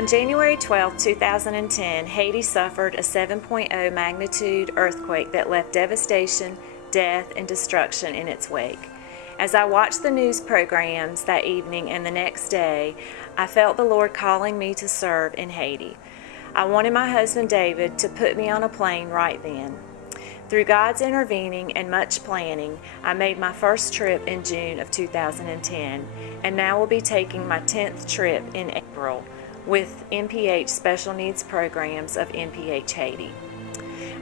On January 12, 2010, Haiti suffered a 7.0 magnitude earthquake that left devastation, death, and destruction in its wake. As I watched the news programs that evening and the next day, I felt the Lord calling me to serve in Haiti. I wanted my husband David to put me on a plane right then. Through God's intervening and much planning, I made my first trip in June of 2010, and now will be taking my 10th trip in April with MPH Special Needs Programs of MPH Haiti.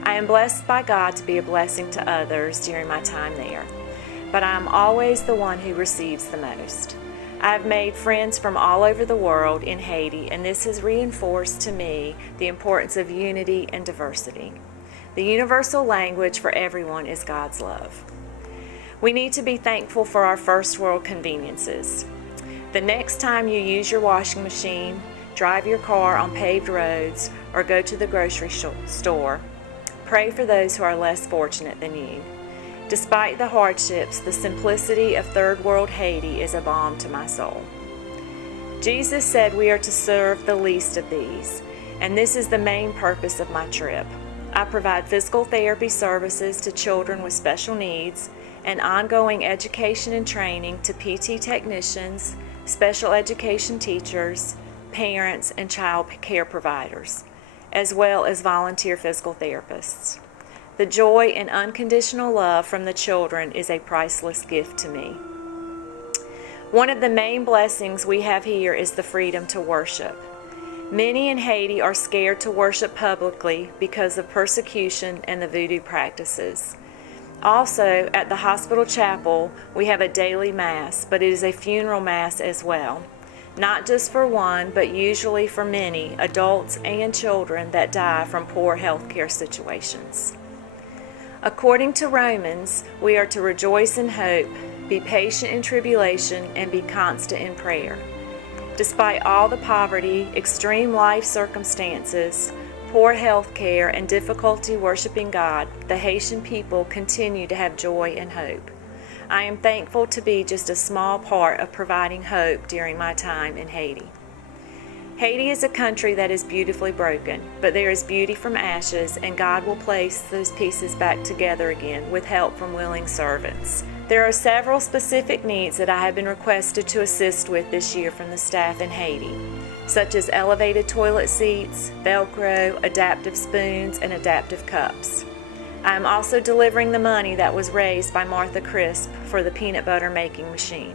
I am blessed by God to be a blessing to others during my time there, but I am always the one who receives the most. I have made friends from all over the world in Haiti, and this has reinforced to me the importance of unity and diversity. The universal language for everyone is God's love. We need to be thankful for our first world conveniences. The next time you use your washing machine, drive your car on paved roads, or go to the grocery store, pray for those who are less fortunate than you. Despite the hardships, the simplicity of third world Haiti is a balm to my soul. Jesus said we are to serve the least of these, and this is the main purpose of my trip. I provide physical therapy services to children with special needs and ongoing education and training to PT technicians, special education teachers, parents, and child care providers, as well as volunteer physical therapists. The joy and unconditional love from the children is a priceless gift to me. One of the main blessings we have here is the freedom to worship. Many in Haiti are scared to worship publicly because of persecution and the voodoo practices. Also, at the hospital chapel, we have a daily mass, but it is a funeral mass as well. Not just for one, but usually for many adults and children that die from poor health care situations. According to Romans, we are to rejoice in hope, be patient in tribulation, and be constant in prayer. Despite all the poverty, extreme life circumstances, poor health care, and difficulty worshiping God, the Haitian people continue to have joy and hope. I am thankful to be just a small part of providing hope during my time in Haiti. Haiti is a country that is beautifully broken, but there is beauty from ashes, and God will place those pieces back together again with help from willing servants. There are several specific needs that I have been requested to assist with this year from the staff in Haiti, such as elevated toilet seats, Velcro, adaptive spoons, and adaptive cups. I am also delivering the money that was raised by Martha Crisp for the peanut butter making machine.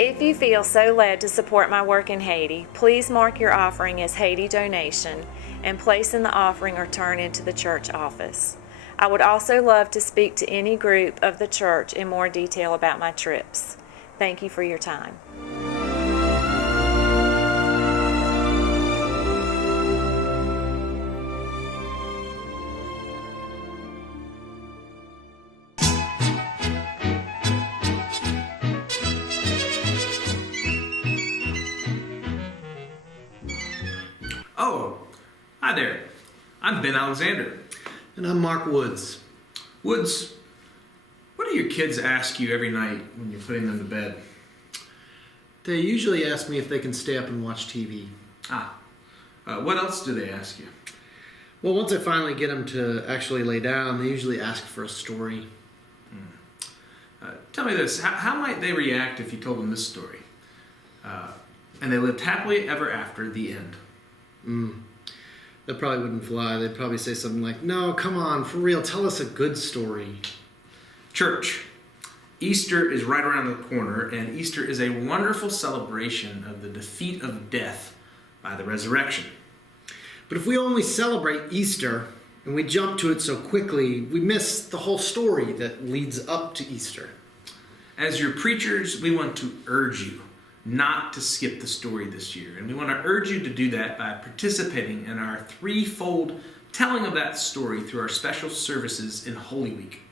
If you feel so led to support my work in Haiti, please mark your offering as Haiti donation and place in the offering or turn into the church office. I would also love to speak to any group of the church in more detail about my trips. Thank you for your time. Oh, hi there. I'm Ben Alexander. And I'm Mark Woods. Woods, what do your kids ask you every night when you're putting them to bed? They usually ask me if they can stay up and watch TV. What else do they ask you? Well, once I finally get them to actually lay down, they usually ask for a story. Tell me this, how might they react if you told them this story? And they lived happily ever after, the end. That probably wouldn't fly. They'd probably say something like, "No, come on, for real, tell us a good story." Church, Easter is right around the corner, and Easter is a wonderful celebration of the defeat of death by the resurrection. But if we only celebrate Easter and we jump to it so quickly, we miss the whole story that leads up to Easter. As your preachers, we want to urge you not to skip the story this year. And we want to urge you to do that by participating in our threefold telling of that story through our special services in Holy Week.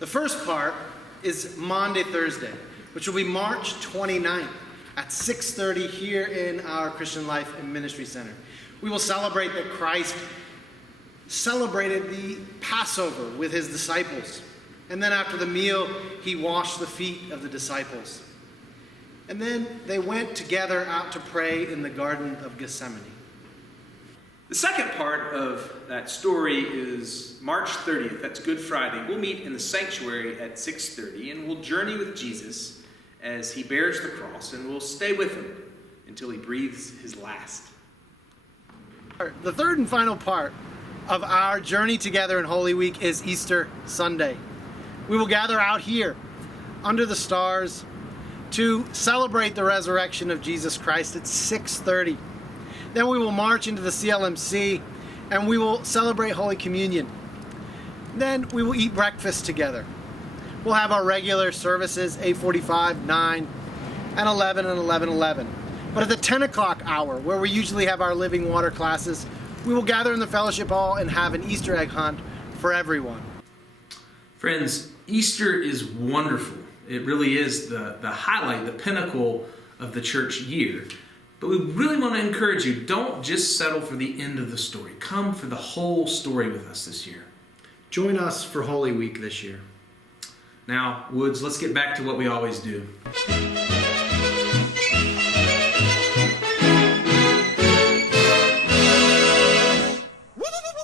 The first part is Maundy Thursday, which will be March 29th at 6:30 here in our Christian Life and Ministry Center. We will celebrate that Christ celebrated the Passover with his disciples. And then after the meal, he washed the feet of the disciples. And then they went together out to pray in the Garden of Gethsemane. The second part of that story is March 30th. That's Good Friday. We'll meet in the sanctuary at 6:30, and we'll journey with Jesus as he bears the cross, and we'll stay with him until he breathes his last. The third and final part of our journey together in Holy Week is Easter Sunday. We will gather out here under the stars to celebrate the resurrection of Jesus Christ at 6:30. Then we will march into the CLMC and we will celebrate Holy Communion. Then we will eat breakfast together. We'll have our regular services, 8:45, 9, and 11 and 11:11. But at the 10 o'clock hour, where we usually have our living water classes, we will gather in the fellowship hall and have an Easter egg hunt for everyone. Friends, Easter is wonderful. It really is the highlight, the pinnacle of the church year. But we really want to encourage you, don't just settle for the end of the story. Come for the whole story with us this year. Join us for Holy Week this year. Now, Woods, let's get back to what we always do.